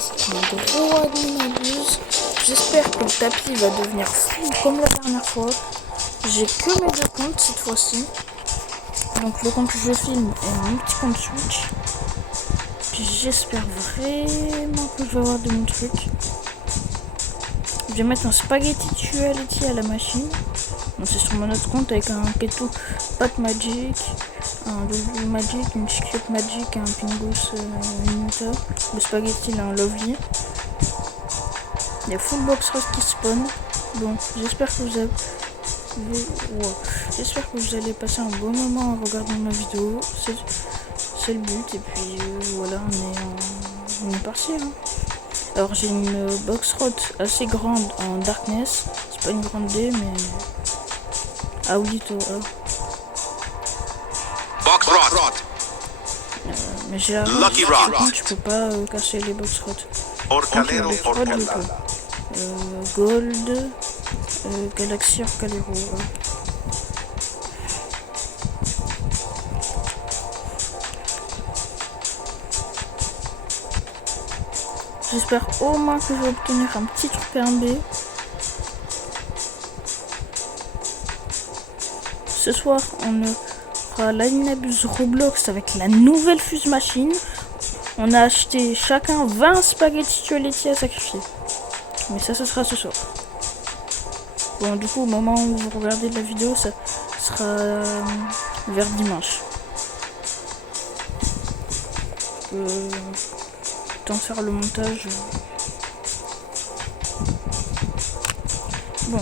fait un gros admin abuse. J'espère que le tapis va devenir fou comme la dernière fois. J'ai que mes deux comptes cette fois-ci. Donc le compte que je filme est mon petit compte Switch. Puis j'espère vraiment que je vais avoir de bons trucs. Je vais mettre un spaghetti duality à la machine. Donc c'est sur mon autre compte avec un keto pâte magic, un double magic, une chiclette magic, un pingus minuta. Le spaghetti là, un lovely. Il y a full box rose qui spawn. Donc j'espère que vous avez... J'espère que vous allez passer un bon moment en regardant ma vidéo. C'est le but. Et puis voilà, on est parti. Hein. Alors j'ai une box rod assez grande en darkness. C'est pas une grande D mais... Ah oui, toi. Box rod. Mais j'ai la rod. Je peux pas casser les box rod. Orcalero, Gold. Galaxy Orcalero. J'espère au moins que je vais obtenir un petit truc PMB. Ce soir, on fera l'Alinabus Roblox avec la nouvelle fuse machine. On a acheté chacun 20 spaghettis duality à sacrifier. Mais ça sera ce soir. Bon, du coup, au moment où vous regardez la vidéo, ça sera vers dimanche. Temps de faire le montage. Bon.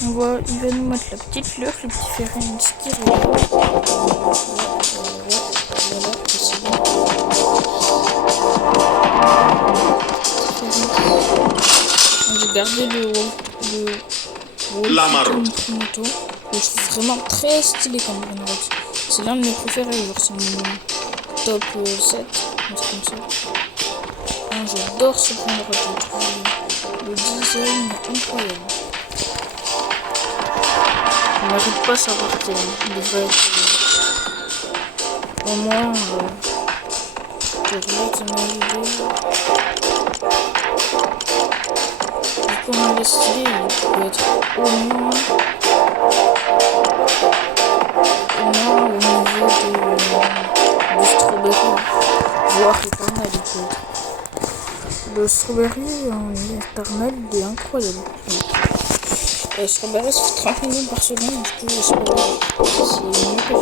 Il va nous mettre la petite fleur, le petit ferret, une skir. Voilà, c'est bon. J'ai gardé le moto. Je trouve vraiment très stylé comme Brainrot. C'est l'un de mes préférés, genre c'est mon top 7, un truc comme ça. J'adore ce Brainrot, je trouve le design incroyable. On n'arrive pas à savoir qu'il devrait être au moins je regarde ma vidéo. Du coup on a décidé il peut être au moins au niveau du strawberry, voire éternel il peut être. Le strawberry en éternel il est incroyable. Le strawberry ça fait 30 millions par seconde, du coup c'est mieux que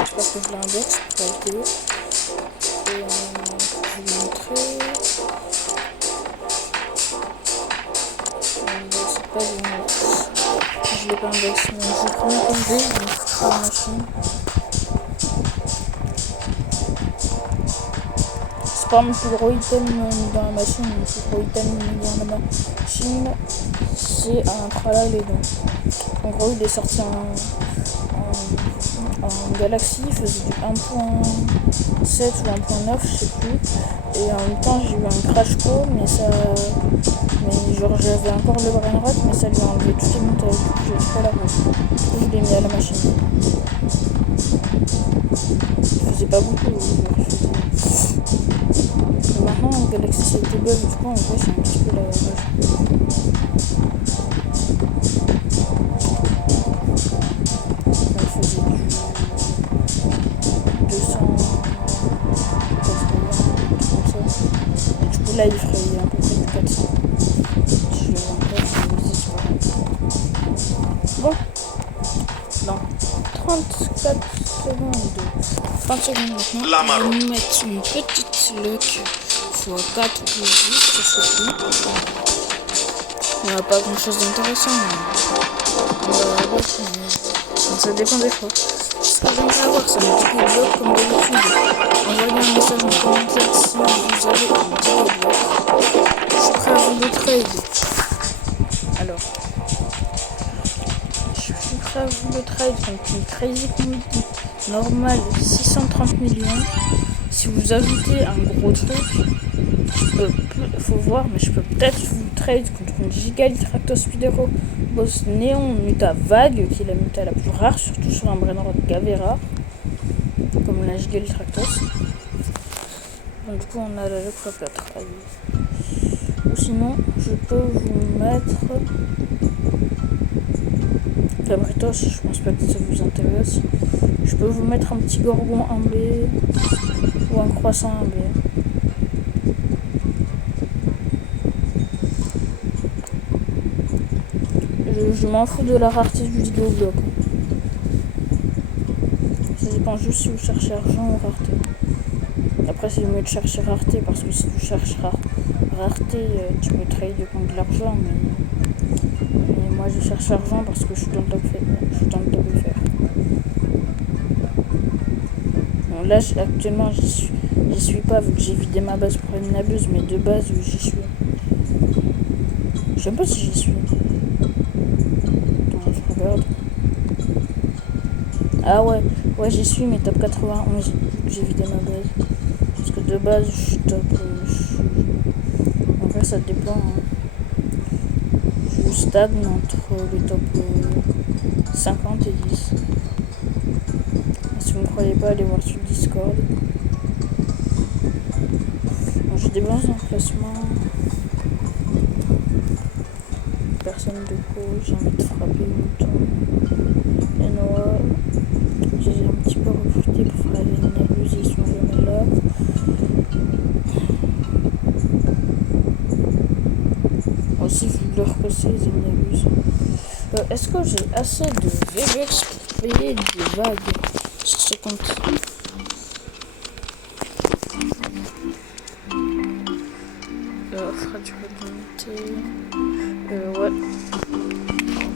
j'espère que je l'index pour la vidéo. Et je vais vous montrer. C'est pas génial. Je l'ai pas index, mais je vais prendre un PNG, je vais faire la machine. C'est pas mon plus gros item dans la machine, mon plus gros item dans la machine, c'est un tralala les dents. En gros, il est sorti en Galaxy, il faisait du 1.7 ou 1.9, je sais plus. Et en même temps, j'ai eu un crash co, mais genre j'avais encore le Brainrot, mais ça lui a enlevé toutes les montages. Je sais pas la route. Du coup, je l'ai mis à la machine. Il faisait pas beaucoup. Et maintenant, Galaxy ça a été bug, du coup, en vrai, c'est un petit peu la rage. Là il ferait à peu près du 400. Si je le vois encore, je me dis bon, dans 34 secondes, 30 secondes maintenant, on va nous mettre une petite luck x4 plus 10, je sais plus. Il n'y a pas grand chose d'intéressant, mais ça dépend des fois. Ce que j'aimerais avoir, c'est un petit bloc comme d'habitude. Envoyez un message en commentaire si vous avez un petit bloc. Je suis prêt à vous le trade. Alors, je suis prêt à vous le trade contre une Crazy Community normale de 630 millions. Si vous ajoutez un gros truc, Faut voir, mais je peux peut-être vous trade contre une Gigalitractos Spidero boss néon muta vague, qui est la muta la plus rare, surtout sur un Brainrod Gavera, comme la Gigalitractos. Donc du coup on a la Lecre 4. Ou sinon, je peux vous mettre Cabritos, je pense pas que ça vous intéresse. Je peux vous mettre un petit Gorgon 1B ou un Croissant 1B. Je m'en fous de la rareté du vidéobloc. Ça dépend juste si vous cherchez argent ou rareté. Après c'est mieux de chercher rareté parce que si tu cherches rareté, tu peux trade contre de l'argent. Mais moi je cherche argent parce que je suis dans le top FR. Bon là actuellement j'y suis pas vu que j'ai vidé ma base pour une abuse, mais de base j'y suis. Je sais pas si j'y suis. Attends, je regarde. Ah ouais j'y suis, mais top 91 vu que j'ai vidé ma base. Parce que de base je suis top. En vrai ça dépend. Hein. Je stagne entre les top 50 et 10. Si vous ne croyez pas, allez voir sur le Discord. Bon, j'ai des bons emplacements. Personne de cause, j'ai envie de frapper longtemps. Les noirs, j'ai un petit peu recruté pour faire les nabus, ils sont jamais là. Aussi, vu leur que c'est les nabus. Est-ce que j'ai assez de VBX pour payer des vagues sur ce compte? Fragilité. Ouais.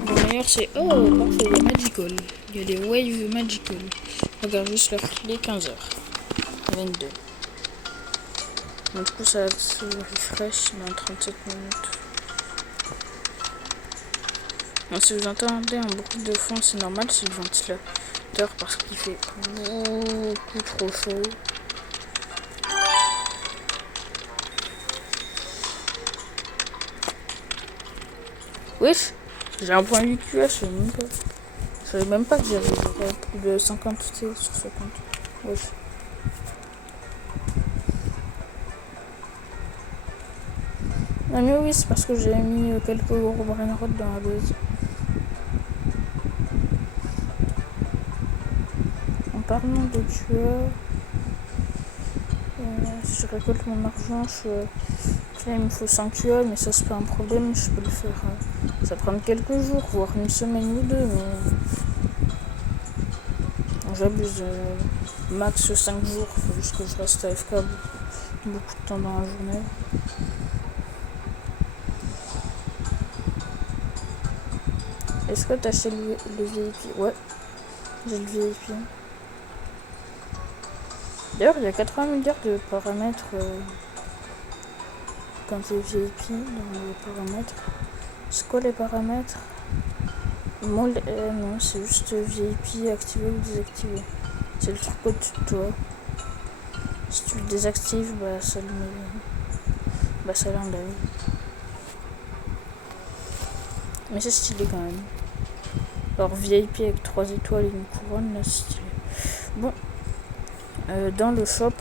Le meilleur c'est. Oh, parfait, il y a Magical. Il y a des Wave Magical. Regarde juste leur clé 15h. 22. Donc, du coup, ça se refresh dans 37 minutes. Donc, si vous entendez un bruit de fond, c'est normal, c'est le ventilateur parce qu'il fait beaucoup trop chaud. Wesh, j'ai un point 8 QA, je savais même pas que j'avais plus de 50 T sur ce compte. Wesh. Non mais oui, c'est parce que j'ai mis quelques gros Brainrod dans la base. En parlant de QA, si je récolte mon argent, là il me faut 5 QA, mais ça c'est pas un problème, je peux le faire. Ça prend quelques jours, voire une semaine ou deux, mais j'abuse. Max 5 jours, faut juste que je reste AFK beaucoup de temps dans la journée. Est-ce que t'as acheté le VIP? Ouais, j'ai le VIP. D'ailleurs, il y a 80 milliards de paramètres quand t'es VIP dans les paramètres. C'est quoi les paramètres? Non, c'est juste VIP activé ou désactivé. C'est le truc au-dessus de toi. Si tu le désactives, ça l'enlève. Mais c'est stylé quand même. Alors VIP avec 3 étoiles et une couronne, là c'est stylé. Bon, dans le shop,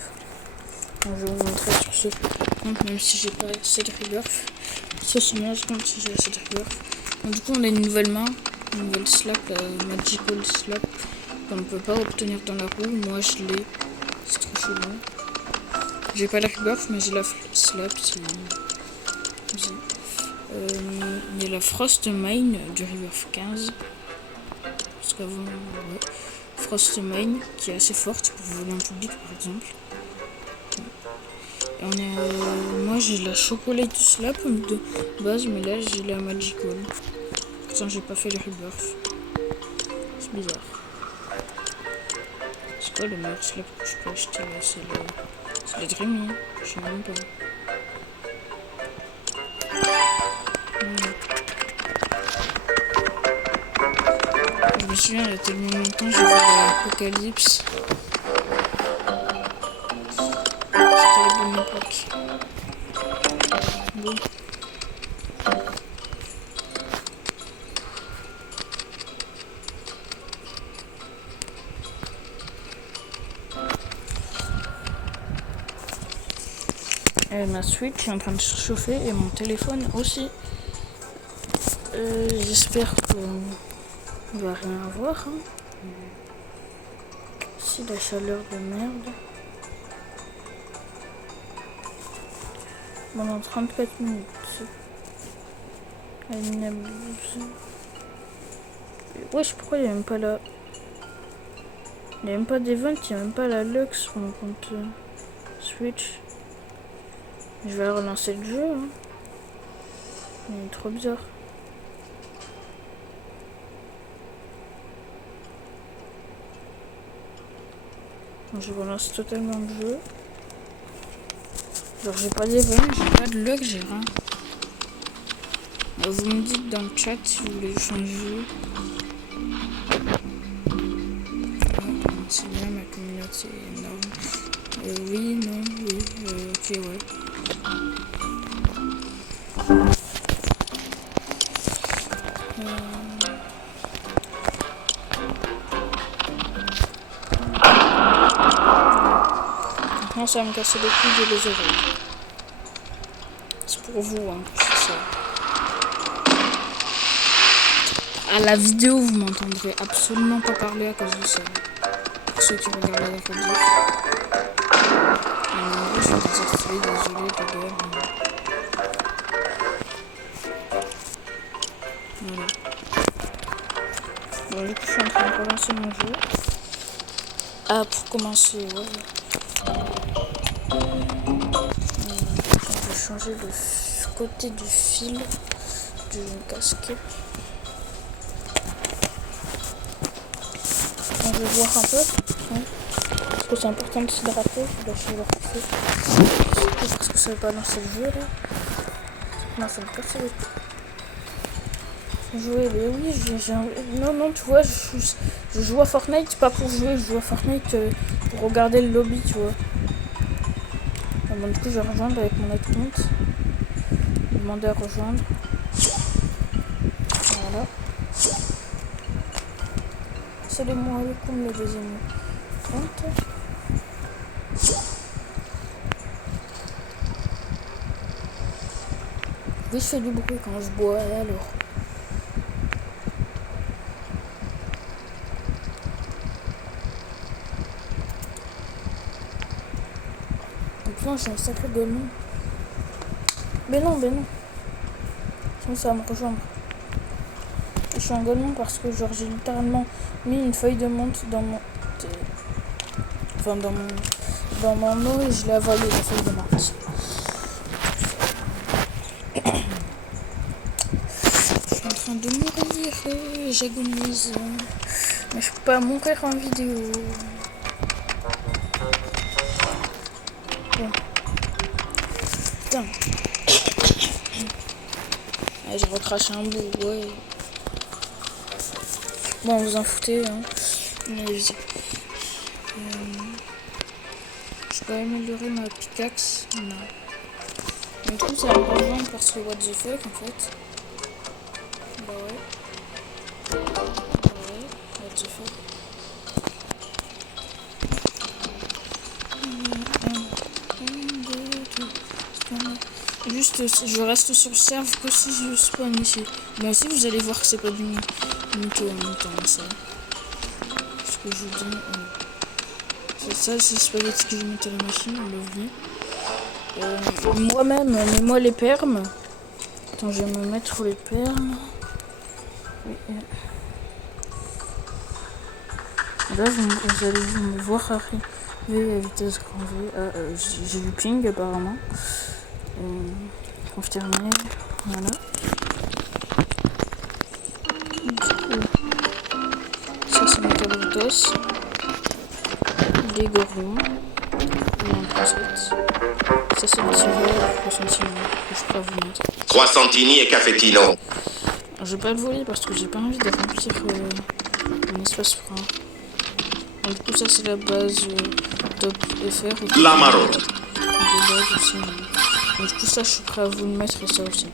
je vais vous montrer sur ce compte, même si j'ai pas assez de rebirth. Ça c'est mon compte si j'ai assez de rebirth. Donc du coup on a une nouvelle main, une nouvelle slap, Magical Slap, qu'on ne peut pas obtenir dans la roue. Moi je l'ai, c'est trop chelou. J'ai pas la rebirth, mais j'ai la slap, c'est il y a la Frost Mine du Rebirth 15. Parce qu'avant, Frost Mine qui est assez forte pour voler en public par exemple. Et moi j'ai la Chocolate Slap de base, mais là j'ai la Magical. Pourtant j'ai pas fait le Rebirth. C'est bizarre. C'est quoi le meilleur slap que je peux acheter là? C'est le Dreamy. Je sais même pas. Je me souviens, il y a tellement longtemps, j'ai vu l'Apocalypse. C'était la bonne époque. Bon. Et ma Switch est en train de se chauffer et mon téléphone aussi. J'espère qu'on va rien avoir. Hein. Si la chaleur de merde. Pendant 34 minutes. Wesh, pourquoi il n'y a même pas la... Il n'y a même pas d'event, il n'y a même pas la Lux sur mon compte Switch. Je vais relancer le jeu. Hein. Il est trop bizarre. Je relance totalement le jeu. Genre j'ai pas d'event, j'ai pas de Lux, j'ai rien. Vous me dites dans le chat si vous voulez changer. C'est bien, ma communauté est énorme. Oui, non, oui, ok, ouais. Maintenant, ça va me casser les couilles et les oreilles. C'est pour vous, hein, que je fais ça. À la vidéo, vous m'entendrez absolument pas parler à cause de ça. Pour ceux qui regardent la rediff. Je vais désactiver, désolé les gars. Voilà. Bon, du coup, je suis en train de relancer mon jeu. Ah, pour commencer, ouais. Je vais changer le côté du fil du casque. On va voir un peu. Hein. Parce que c'est important de s'hydrater. Je dois changer le feu. Parce que ça va pas lancer le jeu là. Non, ça me casse les couilles. Jouer, mais oui, non, tu vois, je joue à Fortnite, pas pour jouer, je joue à Fortnite pour regarder le lobby, tu vois. Bon, du coup, je vais rejoindre avec mon autre compte. Demander à rejoindre. Voilà. Salut-moi, le deuxième compte. Oui, je fais du bruit quand je bois, alors. Non, j'ai un sacré golemon. Mais non. Sinon, ça va me rejoindre. Je suis un golemon parce que genre j'ai littéralement mis une feuille de menthe dans mon... Enfin, dans mon eau et je l'ai avalé, la feuille de menthe. Je suis en train de mourir, j'agonise. Mais je peux pas mourir en vidéo. Bon. Putain. Ouais, j'ai recraché un bout, ouais. Bon, vous en foutez, hein. Mais je peux améliorer ma pickaxe. Non. Du coup, ça va me rejoindre parce que what the fuck, en fait. Bah ouais. What the fuck. Juste, je reste sur le serve que si je spawn ici. Moi aussi, vous allez voir que c'est pas du mytho en même temps, ça. Ce que je vous dis. C'est ça, c'est spaghetti que je mettais à la machine, on l'a vu. Moi-même, mets-moi les permes. Attends, je vais me mettre les permes. Là, vous allez me voir arriver à vitesse grand V. J'ai du ping apparemment. Confirmé, voilà. Du coup, ça c'est mon talentos. Des gorons. Ça c'est le tireur, le sentiment que je peux vous mettre. 3 Santini et Cafettino. Alors, je vais pas le voler parce que j'ai pas envie de remplir mon espace frein. Du coup, ça c'est la base top FR. La Marot. De base aussi. Donc tout ça, je suis prêt à vous le mettre et ça aussi.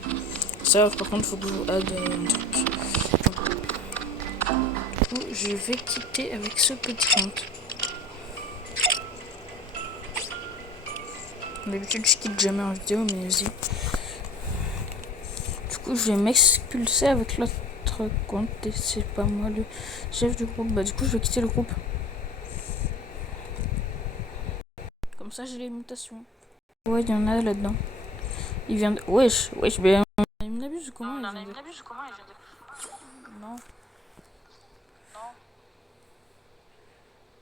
Ça, par contre, faut que je vous aide un truc. Je vais quitter avec ce petit compte. D'habitude, je quitte jamais en vidéo, mais vas-y. Du coup, je vais m'expulser avec l'autre compte et c'est pas moi le chef du groupe. Bah, du coup, je vais quitter le groupe. Comme ça, j'ai les mutations. Ouais, il y en a là-dedans. Il vient de... Wesh, ben... Il m'abuse, comment il vient de... Non.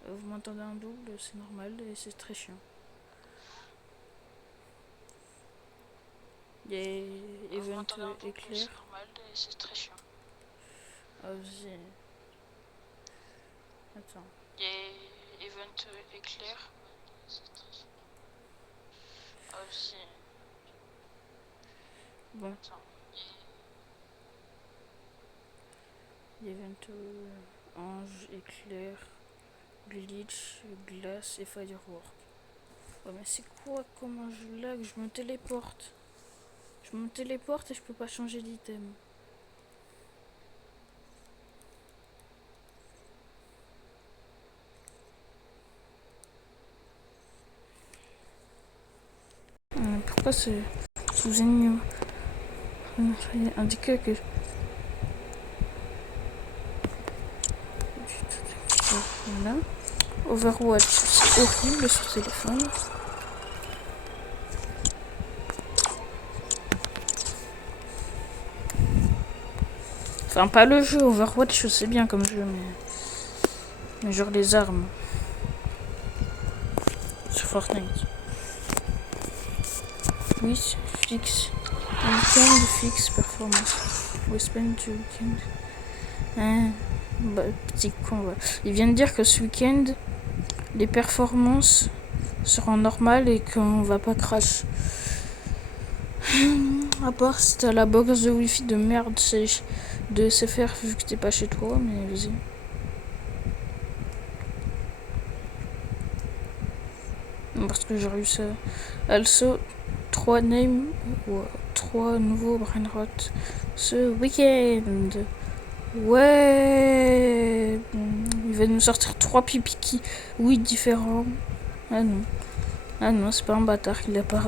Vous m'entendez en double, c'est normal et c'est très chiant. Il y a event éclair. Ah, vas-y. Attends. Il y a event éclair. Ah, aussi. Bon. Il y a event ange, éclair, glitch, glace et firework. Ouais, mais c'est quoi? Comment je lag? Je me téléporte. Je me téléporte et je peux pas changer d'item. Pourquoi c'est sous ennemi indiqué que voilà. Overwatch, c'est horrible sur téléphone. Enfin, pas le jeu, Overwatch, c'est bien comme jeu, mais genre les armes. Sur Fortnite. Oui, fixe. Weekend, fixe, performance. We spend to weekend. Bah, petit con, ouais. Il vient de dire que ce week-end, les performances seront normales et qu'on va pas crash. À part si t'as la box de wifi de merde de SFR vu que t'es pas chez toi, mais vas-y. Parce que j'ai réussi à... Also, 3 names, 3 nouveaux brainrot ce week-end. Ouais, il va nous sortir 3 pipiki, oui, différents. Ah non, c'est pas un bâtard, il a pas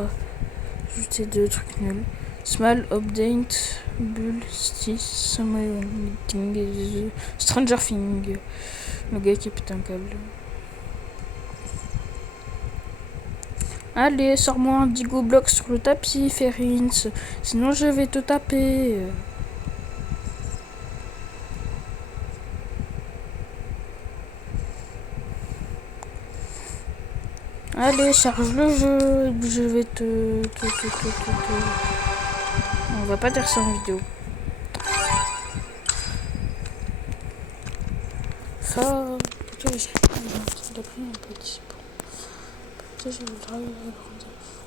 rajouté 2 trucs nuls. Small update, bull, stis, meeting, Stranger Things. Le gars qui a pété un câble. Allez, sors-moi un Digo bloc sur le tapis, Ferins. Sinon, je vais te taper. Allez, charge le jeu. Je vais te... On va pas dire ça en vidéo. Ça...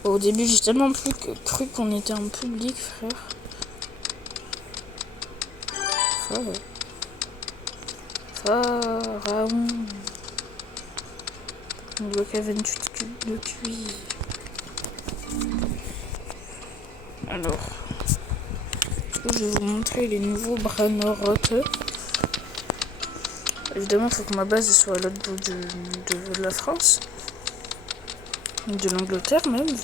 Au début, j'ai tellement cru qu'on était en public, frère. Pharaon. On doit qu'il y avait 28 cubes de cuivre. Alors, je vais vous montrer les nouveaux Brainrot. Évidemment, il faut que ma base soit à l'autre bout de la France. De l'Angleterre même.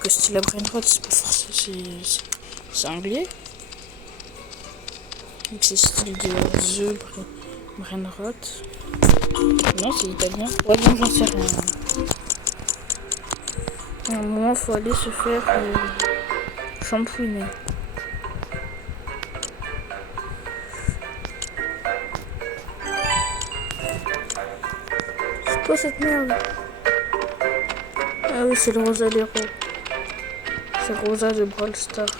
Que style la Brainrot, c'est pas forcément... C'est anglais. Donc c'est style de The Brainrot. Non, c'est italien. Ouais, non, j'en sais rien. À un moment, faut aller se faire shampouiner. C'est quoi cette merde? Ah oui, c'est le Rosa Lero. C'est Rosa de Brawl Stars.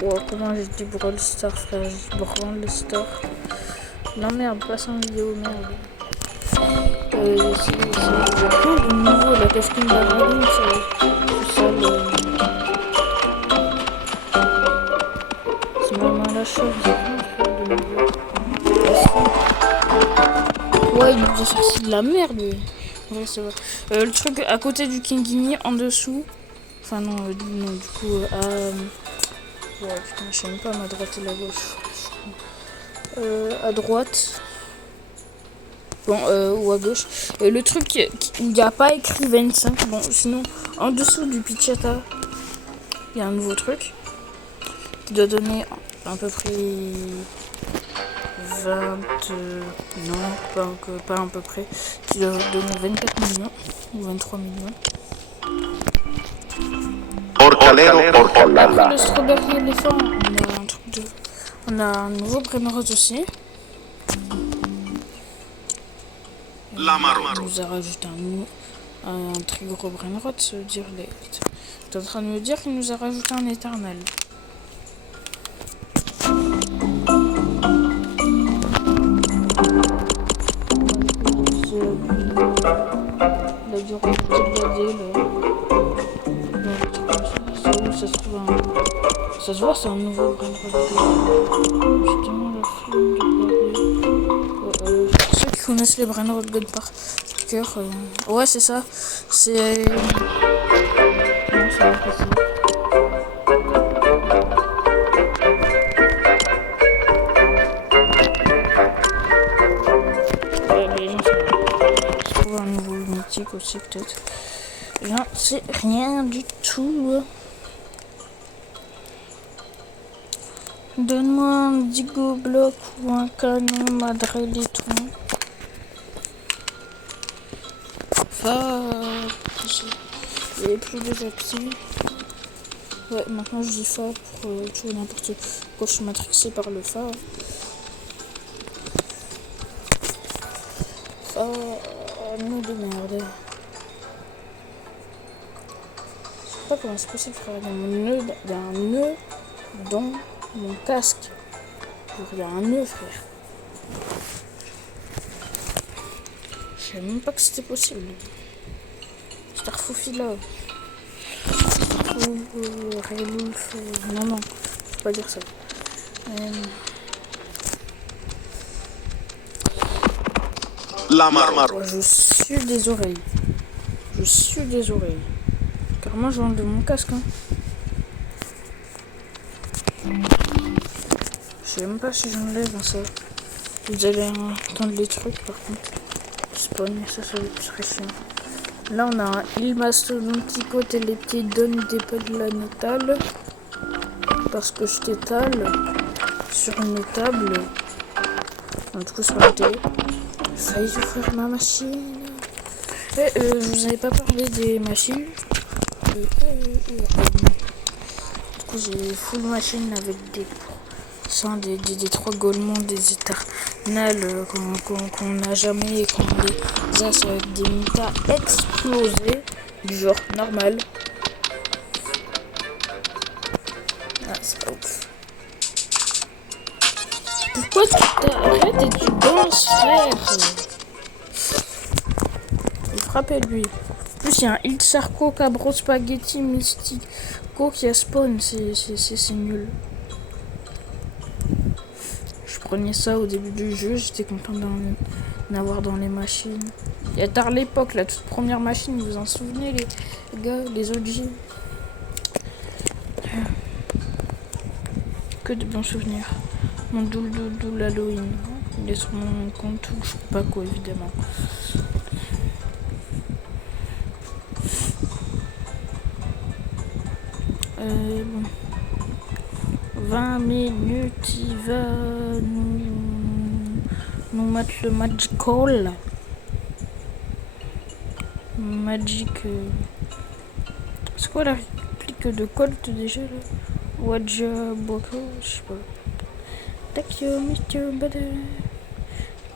Wow, comment j'ai dit Brawl Stars, frère? J'ai dit Brawl Stars. Non, merde, passe en vidéo, merde. C'est plein de nouveau, la casquine d'Avril, c'est ça c'est vraiment la chose, c'est plein de nouveau. Ouais, il nous a sorti de la merde, lui. Ouais, c'est vrai. Le truc à côté du Kingini, en dessous, Enfin non, non du coup, ouais, putain, je sais même pas ma droite et la gauche. À droite. Bon, ou à gauche. Le truc où il n'y a pas écrit 25. Bon, sinon, en dessous du Pichata, il y a un nouveau truc qui doit donner à peu près 20... non, pas à peu près. Qui doit donner 24 millions ou 23 millions. Après le strawberry éléphant, on a un truc de... On a un nouveau Brainrot aussi. On nous a rajouté un très gros Brainrot, ça veut dire les... T'es en train de me dire qu'il nous a rajouté un éternel. Il a dû rajouter de la D là. Ça se trouve ça se voit, c'est un nouveau Brainrot. Justement, la flemme de parler. Pour ceux qui connaissent les Brainrot God par cœur, ouais, c'est ça. C'est. Non, c'est impossible. Les gens je trouve un nouveau mythique aussi, peut-être. J'en sais rien du tout. Donne-moi un digo bloc ou un canon madrel et tout. Il n'y avait plus de Jaxi. Ouais, maintenant je dis Fa pour tout n'importe quoi. Je suis matrixé par le Fa. Fa, nous de merde. Je sais pas comment c'est possible, frère. Il y a un nœud dans mon casque. Il y a un nœud, frère. Je savais même pas que c'était possible. Starfoufila. Rayloulf. Non, faut pas dire ça. Je suis des oreilles. Car moi, je rentre de mon casque. Hein. Je sais même pas si j'enlève ça. Vous allez entendre les trucs par contre. Spawn, ça serait chiant. Là on a un île mastodonticote et les petits donnes des pas de la métal. Parce que je t'étale sur une table. Du coup sur la télé. Failli ouvrir ma machine. Je vous avais pas parlé des machines. Du coup j'ai full machine avec des trois Golemons, des éternels qu'on n'a jamais et qu'on les a avec des mitas explosés du genre normal. Ah, c'est pas ouf. Pourquoi tu t'arrêtes et tu danses, frère? Il frappait lui. En plus, il y a un Ilsarco Cabro Spaghetti Mystico qui a spawn, c'est nul. Je prenais ça au début du jeu, j'étais content d'en avoir dans les machines. Il y a tard l'époque, la toute première machine, vous vous en souvenez les gars, les OG. Que de bons souvenirs. Mon doul Halloween. Il est sur mon compte ou je sais pas quoi évidemment. Bon. 20 minutes, il va nous mettre le Magical. Magic. C'est quoi la réplique de Colt déjà là? Wadja Boko, je sais pas. Takyo Mityo Bada.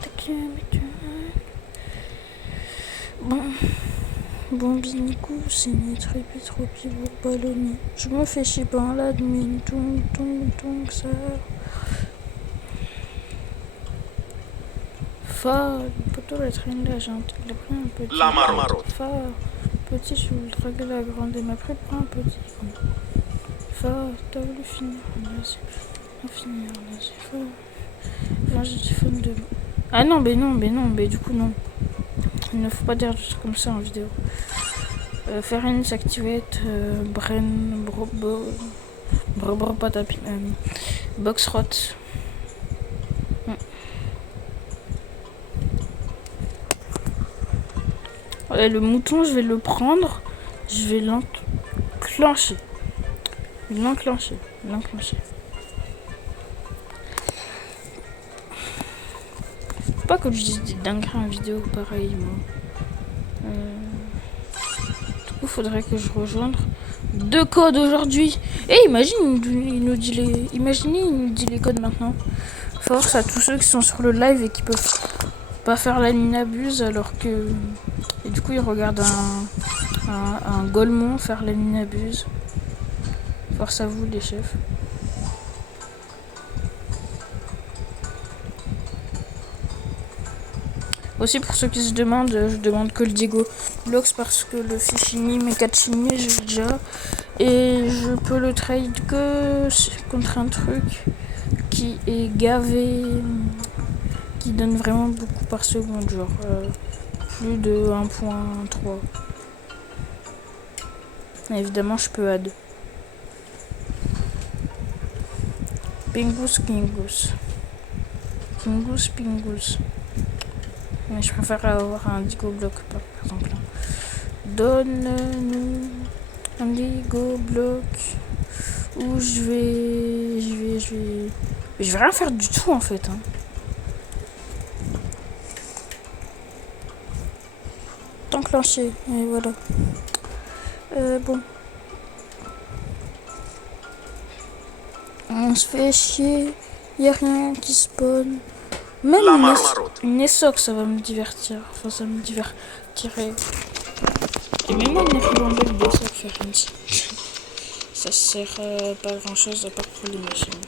Takyo Mityo. Bon Binikou, c'est une trépitropie pour ballonner. Je me fais chier par l'admin, tung, ça. Fa, plutôt la traîne là, j'ai pris un petit. La marmarotte. Fa, petit, je voulais draguer la grande et m'a pris prends un petit. Fa, t'as voulu finir, là, c'est finir, là, c'est fa. Enfin, j'ai du fun de. Ah non, mais du coup, non. Il ne faut pas dire des trucs comme ça en vidéo. Ferens activate Bren Bro Patapi Boxrot. Ouais, le mouton, je vais le prendre. Je vais l'enclencher. L'enclencher. Faut pas que je dise des dingueries en vidéo pareil, moi. Du coup, faudrait que je rejoigne 2 codes aujourd'hui. Et imagine, il nous dit les codes maintenant. Force à tous ceux qui sont sur le live et qui peuvent pas faire la minabuse alors que... Et du coup, ils regardent un Golemon faire la minabuse. Force à vous, les chefs. Aussi, pour ceux qui se demandent, je demande que le Diego Blox parce que le Fichini, mes 4 chignés, j'ai déjà. Et je peux le trade que contre un truc qui est gavé, qui donne vraiment beaucoup par seconde, genre plus de 1.3. Évidemment, je peux add. Pingus. Mais je préfère avoir un Digo Block par exemple. Donne-nous un Digo Block où je vais rien faire du tout en fait. Hein. Enclenché, et voilà. Bon. On se fait chier, y a rien qui spawn. Même une Essoc, ça va me divertir. Enfin, ça me divertirait. Et même moi, une ribambelle d'Essoc Ferens. Ça sert pas à grand chose à part pour les machines.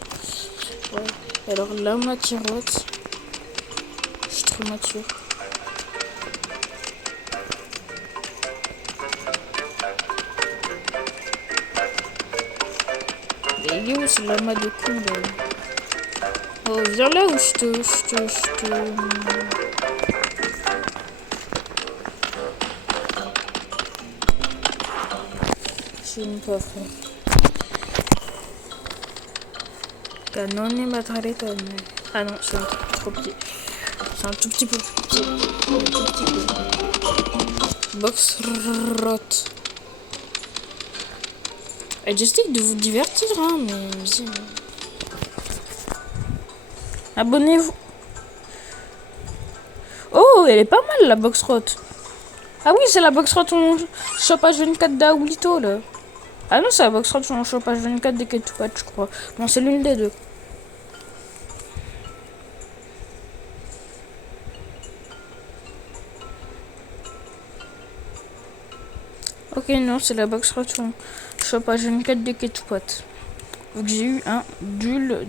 Ouais. Alors là, ma tirotte. Je suis trop mature. Mais il est où ce lama de con là? Oh, viens là où je te... J'ai une coffre. Canone Matraletone. Ah non, c'est un truc trop petit. C'est un tout petit peu petit. Un tout petit peu. Boxrot. Et j'essaie de vous divertir, hein, mais... Abonnez-vous. Oh, elle est pas mal la Boxrot. Ah oui, c'est la Boxrot en chopage 24 d'Aulito là. Ah non, c'est la Boxrot en chopage 24 des Ketupat, je crois. Non, c'est l'une des deux. Ok, non, c'est la Boxrot en chopage 24 des Ketupat. Donc j'ai eu un Dul.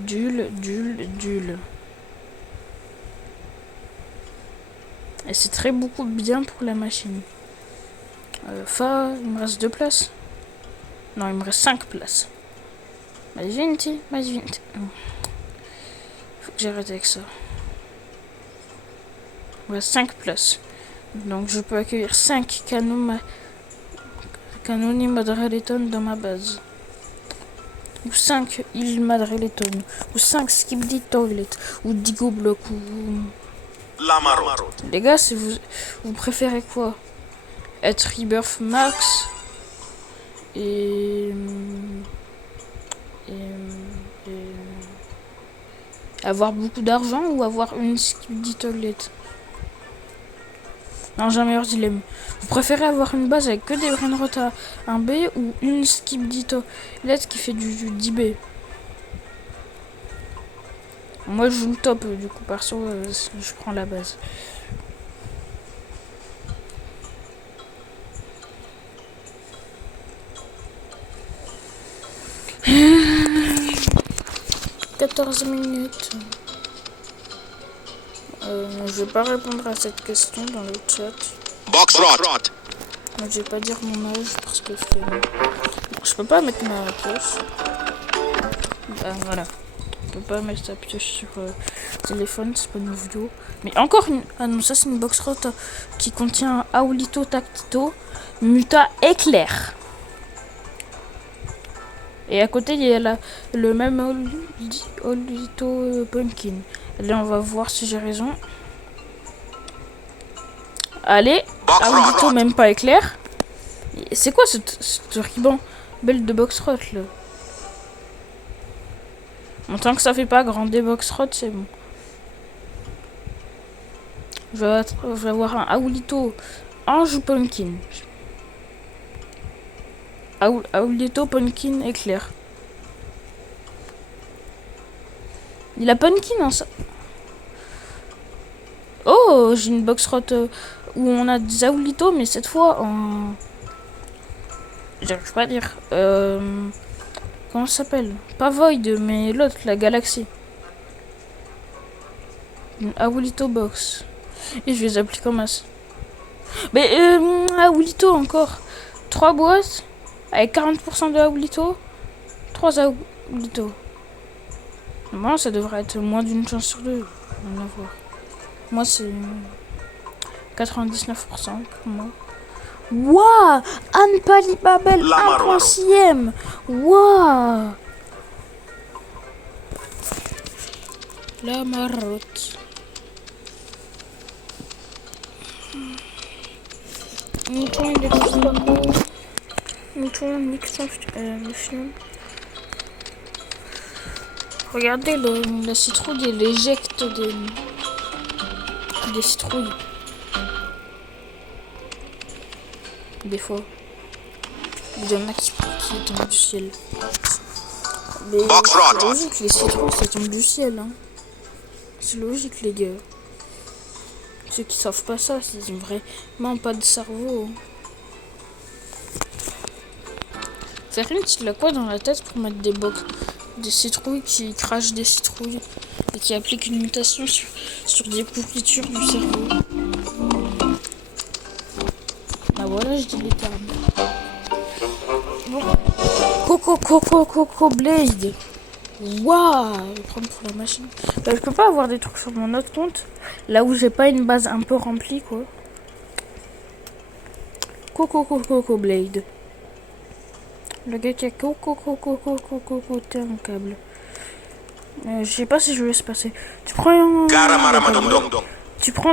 Et c'est très beaucoup bien pour la machine. Il me reste 2 places. Non, il me reste 5 places. Mais 20. Faut que j'arrête avec ça. Il me reste 5 places. Donc je peux accueillir 5 Canoni Madraleton dans ma base. Ou 5 Il Madraleton. Ou 5 Skibidi Toilet. Ou Digo Block. Ou... Les gars, si vous préférez quoi? Être Rebirth Max et avoir beaucoup d'argent ou avoir une Skibidi Toilet? Non, j'ai un meilleur dilemme. Vous préférez avoir une base avec que des Brainrot à 1B ou une Skibidi Toilet qui fait du 10B? Moi je joue le top, du coup perso je prends la base. « 14 minutes. Je vais pas répondre à cette question dans le chat. Boxrot. Je vais pas dire mon âge parce que c'est... Bon, je peux pas mettre ma pioche. Voilà. Je peux pas mettre sa pioche sur téléphone, c'est pas une vidéo. Mais encore une... Ah non, ça c'est une Boxrot qui contient un Aulito Tactito. Muta éclair. Et à côté, il y a le même Aulito Pumpkin. Allez, on va voir si j'ai raison. Allez, Aulito même pas éclair. C'est quoi ce ruban belle de Boxrot là? En tant que ça fait pas grandir Boxrot, c'est bon. Je vais avoir un Aulito Ange Pumpkin. Aulito Pumpkin éclair. Il a Pumpkin en ça. Oh, j'ai une Boxrot où on a des Aulito, mais cette fois en... J'arrive pas à dire. Comment ça s'appelle? Pas Void, mais l'autre, la galaxie. Une Aulito Box. Et je vais les appeler comme ça. Mais Aulito encore. 3 boîtes. Avec 40% de Aulito. 3 Aulito. Moi, ça devrait être moins d'une chance sur deux. On va voir. Moi, c'est 99% pour moi. Waouh! Anne Palibabel 1.6ème. Waouh! La marotte. Mouton, il est comme ça. Mouton, nique son film. Regardez, la citrouille, elle éjecte des citrouilles. Des fois. Il y en a qui tombent du ciel. Mais c'est logique, les citrouilles, ça tombe du ciel. Hein. C'est logique, les gars. Ceux qui savent pas ça, ils ont vraiment pas de cerveau. Ferrine, tu l'as quoi dans la tête pour mettre des citrouilles qui crachent des citrouilles et qui appliquent une mutation sur des pourritures du cerveau? Ah voilà, je dis les termes. Bon. Coco Blade. Waouh, je vais prendre pour la machine. Bah, je peux pas avoir des trucs sur mon autre compte. Là où j'ai pas une base un peu remplie, quoi. Coco Blade. Le gars qui a Coco, t'es un câble. Je sais pas si je laisse passer. Tu prends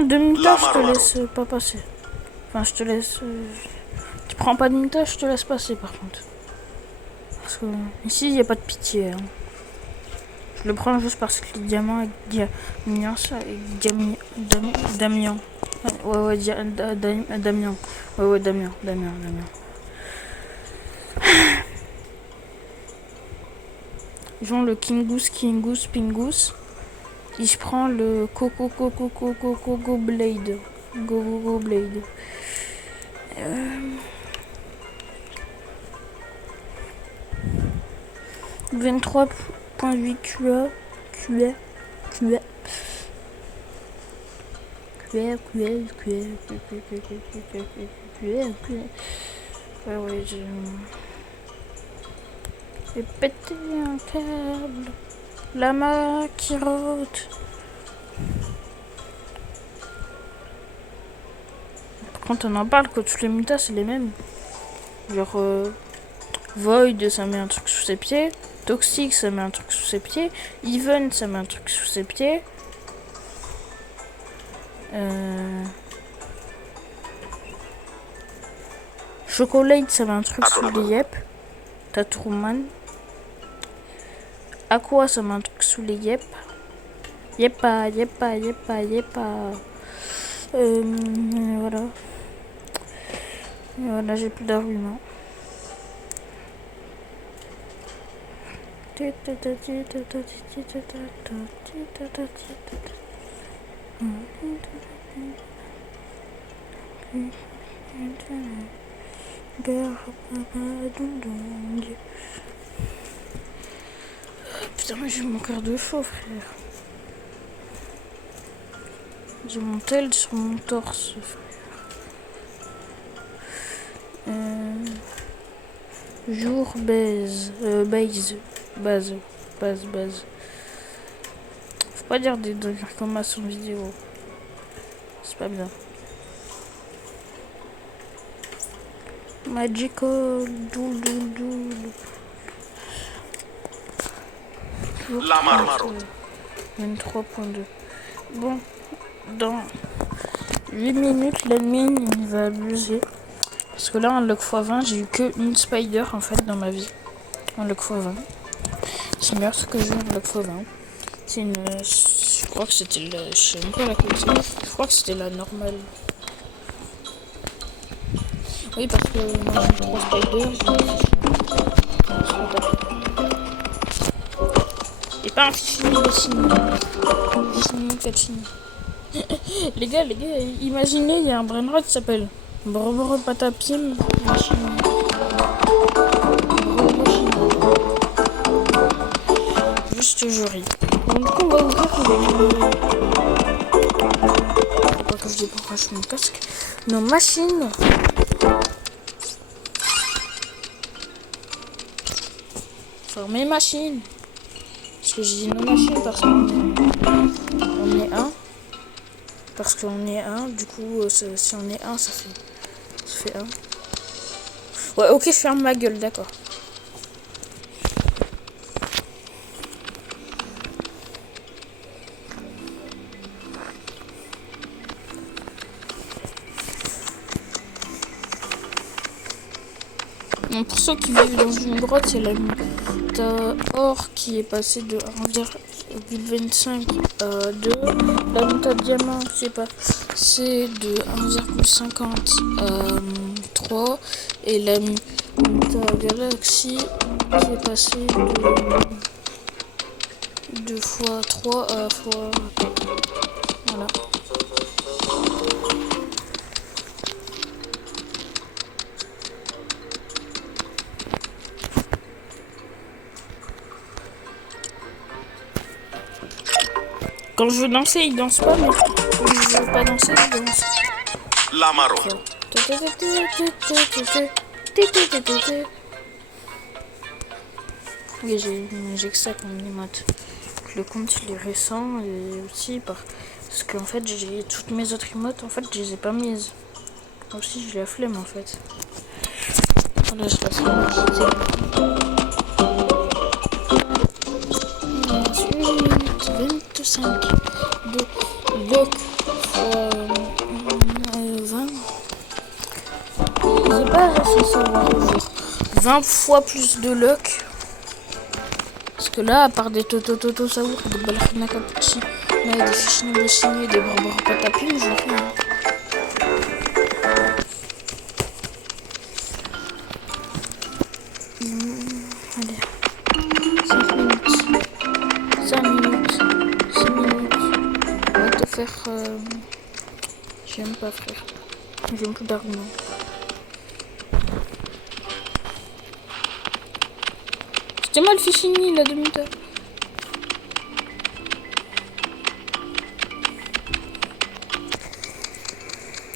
2 minutes, je te laisse pas passer. Enfin, je te laisse... Tu prends pas de minutes, je te laisse passer, par contre. Parce que ici, il n'y a pas de pitié. Hein. Je le prends juste parce que les diamants avec Damien, ça, Damien. Ouais, Damien. Ouais, Damien. Genre le Kingus, Pingus. Et je prends le Coco Blade. Go Blade. 23.8 QA. Ouais, j'ai pété un câble. La main qui rote. Quand on en parle, que toutes les mutas c'est les mêmes. Genre Void, ça met un truc sous ses pieds. Toxic, ça met un truc sous ses pieds. Even, ça met un truc sous ses pieds. Chocolate, ça met un truc sous les yep. Tatruman. Aqua, ça met un truc sous les yep. Yepa. Voilà. Voilà, j'ai plus d'arguments. Putain, mais j'ai mon cœur de chaud, frère. J'ai mon tel sur mon torse, frère. Jour base. Faut pas dire des informations vidéo. C'est pas bien. Magical doudou. La marron. 23.2. Bon, dans 8 minutes, l'ennemi il va abuser. Parce que là, en log x20, j'ai eu que une spider en fait dans ma vie. En log x20. C'est le meilleur truc que j'ai en log x20. C'est une. Je crois que c'était la. Je sais même pas laquelle c'est. Je crois que c'était la normale. Oui, parce que moi j'ai 3 spiders. Et pas un fichini dessiné. Fichini Kachini. les gars, imaginez, il y a un brainrot qui s'appelle Broboro Patapim Machine. Juste je ris. Donc du coup on va ouvrir pas que je débranche mon casque. Nos machines. Enfin mes machines. Parce que j'ai dit nos machines parce qu'on est un. Parce qu'on est un, du coup si on est un ça fait un. Ouais ok je ferme ma gueule, d'accord. Donc pour ceux qui vivent dans une grotte, c'est la or qui est passée de 1,25 à 2. La muta diamant c'est de 1,50 à 3. Et la muta galaxie qui est passée de x3 à x. Voilà. Quand je veux danser, il danse pas, mais quand je veux pas danser, il danse. La marron. Oui, j'ai que ça comme emote. Le compte il est récent et aussi parce qu'en fait j'ai toutes mes autres emotes, en fait je les ai pas mises. Aussi j'ai la flemme en fait. Voilà, je passe la 25 de luck fois 20. C'est pas assez savoir 20 fois plus de luck. Parce que là, à part des Toto Saour, des Balachina Capucci, des Fichini Bochini, des Barbara Patapim, je fais rien. Allez. 5 minutes. 5 minutes. 6 minutes. On va te faire. J'aime pas, frère. J'aime plus d'arguments. C'était moi le Fichini, la demi-heure.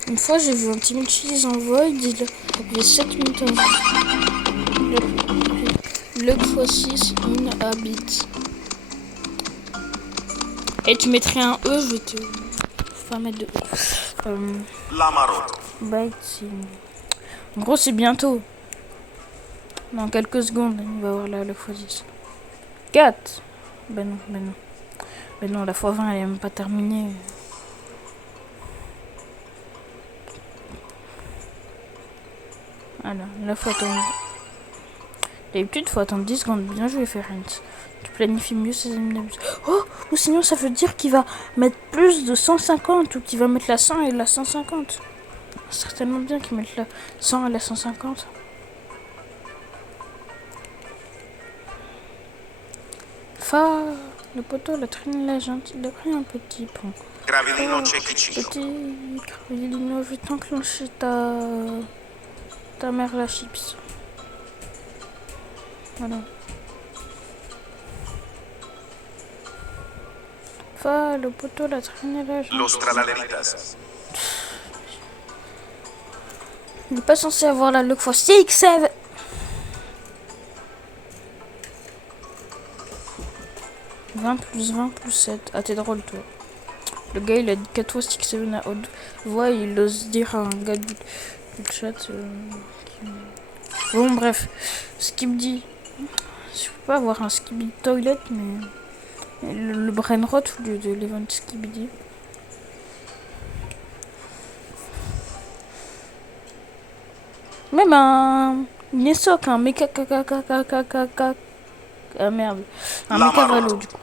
Une fois, j'ai vu un petit multi en void, il avait 7 minutes avant. Le x6 in habit. Et tu mettrais un E, je vais te pas mettre de E. La marron. Byte. En gros, c'est bientôt. Dans quelques secondes, il va avoir là le x10. 4. Ben non. Ben non, la x20 elle est même pas terminée. Voilà, la fois attendre. D'habitude, faut attendre 10 secondes. Bien joué, Ferenc. Tu planifies mieux ces ennemis d'habitude. Oh, ou sinon, ça veut dire qu'il va mettre plus de 150 ou qu'il va mettre la 100 et la 150. Certainement bien qu'il mette la 100 et la 150. Le poteau, la traîne, la gentille, il a pris un petit pont. Gravelino Cecchicino. Petit Gravelino, je vais t'enclencher ta mère la chips. Voilà. Le poteau, la traîne, la gentille. Los tralaleritas. Il n'est pas censé avoir la luck for 6, 7. « 20 plus 20 plus 7. Ah, t'es drôle, toi. Le gars, il a dit 4 fois 6, 7 à haute voix. Il ose dire à un gars du chat qui Bon, bref. Skibidi. Je peux pas avoir un Skibidi Toilet, mais... Le brain rot au lieu de l'event Skibidi. Même un... Nesok, un mecha kakakakakakaka. Ah merde. Un mecha valo, du coup.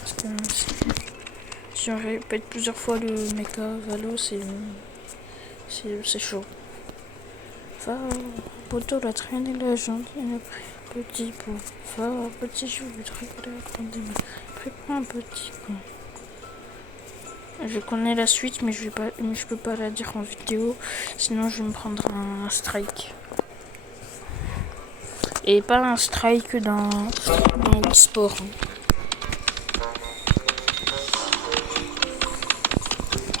Parce que si on répète plusieurs fois le mecha valo, c'est chaud. Va, poteau, la traîne et la jambe, petit pot. Va, petit, je voudrais que la grande prépare un petit pot. Je connais la suite, mais je peux pas la dire en vidéo, sinon je vais me prendre un strike. Et pas un strike dans e-sport.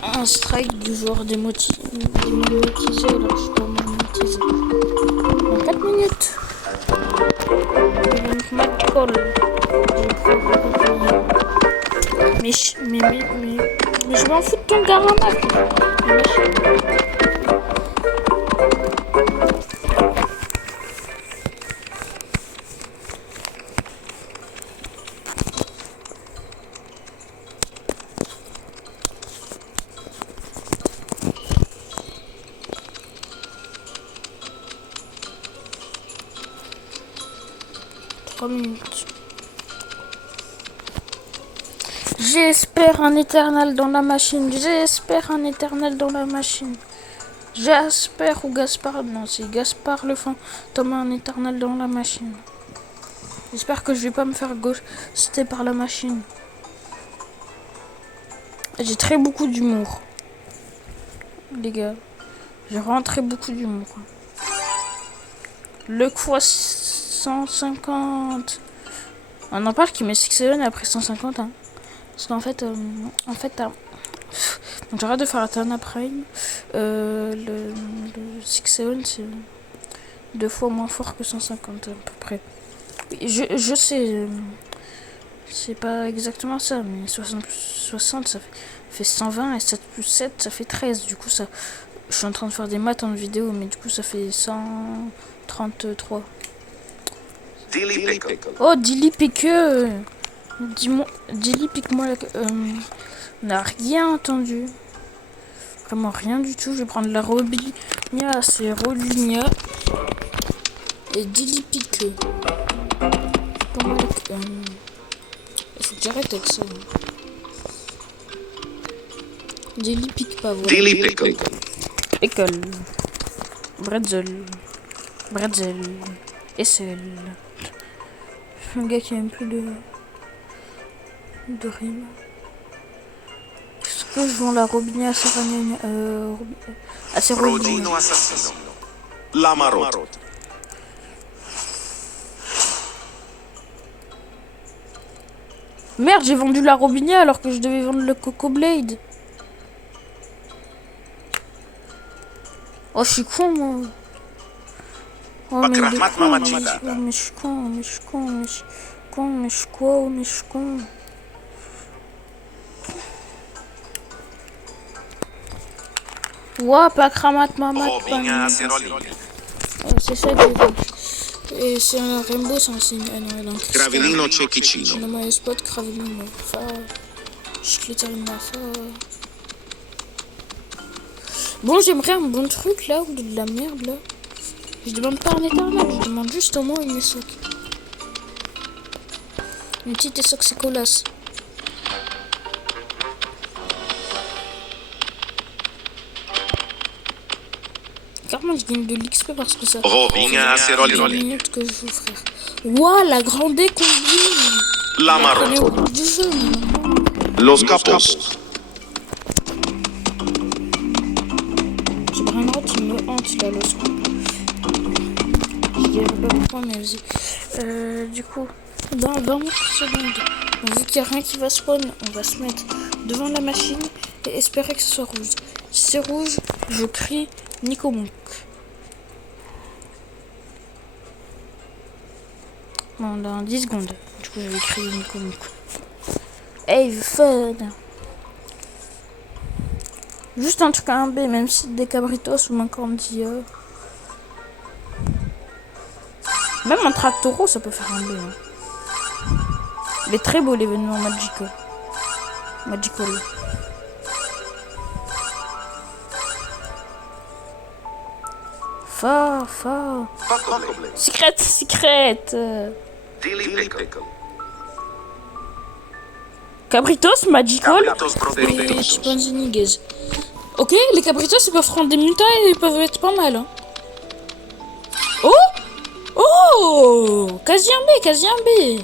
Un strike du joueur démonétisé, alors je dois monétiser. Dans 4 minutes. Matt Cole. Mais je m'en fous de ton garamac. Minutes. J'espère un éternel dans la machine. J'espère un éternel dans la machine. J'espère ou Gaspard. Non, c'est Gaspard le fantôme, un éternel dans la machine. J'espère que je vais pas me faire ghoster par la machine. J'ai très beaucoup d'humour. Les gars. J'ai rentré beaucoup d'humour. Le fois 150. On en parle qui met 6-7 après 150. Hein. Parce qu'en fait, j'arrête de faire la Tana Prime. Le 6-7 c'est 2 fois moins fort que 150 à peu près. Je sais, c'est pas exactement ça, mais 60 plus 60 ça fait 120 et 7 plus 7 ça fait 13. Du coup, ça, je suis en train de faire des maths en vidéo, mais du coup, ça fait 133. Oh, Dilly pique. Dis-moi, Dilly pique-moi la... on n'a rien entendu. Vraiment rien du tout. Je vais prendre la Robinia, c'est Rolinia. Et Dilly pique. Il faut que j'arrête avec ça. Dilly pique pas, voilà. Dilly pickle. Pickle. Bretzel. Bretzel. Essel. Un gars qui a un peu de rime. Est-ce que je vends la Robinia à Serrania à Rodino assassino. La marotte. Merde, j'ai vendu la Robinia alors que je devais vendre le Coco Blade. Oh, je suis con, moi. Oh, mais je suis con. Ouah, pas cramat mamat. C'est ça que et c'est un Rainbow, c'est un signe. Ah non, il est un cristal. Cravellino cecchino. Non, mais spot Cravellino. Bon, j'aimerais un bon truc là, ou de la merde là. Je demande pas un éternel, je demande juste au moins une essoc. Une petite essoc, c'est colasse. Carrément, je gagne de l'XP parce que ça. Robinha fait 10 minutes que je joue, frère. Ouah, la grande combine. La marotte. Los capos. Ce brain rot, il me hante là, le scoop. Je dirais pas pourquoi, mais vas-y. Du coup, dans 20 secondes, vu qu'il n'y a rien qui va spawn, on va se mettre devant la machine et espérer que ce soit rouge. Si c'est rouge, je crie Nico Monk. Bon, dans 10 secondes. Du coup, je vais crier Nico Monk. Hey, fun! Juste un truc à un B, même si des cabritos ou un candia. Même un Tractoro, ça peut faire un bleu. Hein. Il est très beau l'événement Magical. Fa. Secret. Dilly pickle. Cabritos, Magical Cabritos et Broderitos. Spanziniguez. Ok, les Cabritos, ils peuvent prendre des mutas et ils peuvent être pas mal. Hein. Oh Kaziambe.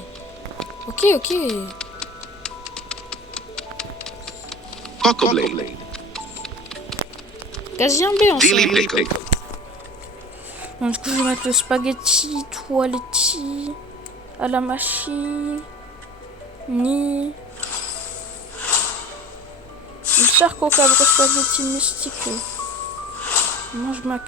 Ok. Cocoblade. Kaziambe ensemble. Dilly pickle. Donc, du coup, je vais mettre le spaghetti toiletti à la machine. Le sarco cabre spaghetti mystique. Mange ma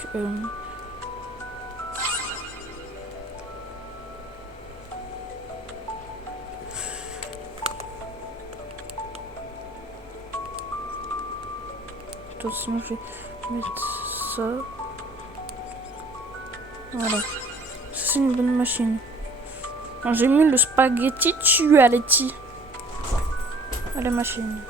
Attention, je vais mettre ça. Voilà. Ça, c'est une bonne machine. J'ai mis le spaghetti toiletti à la machine.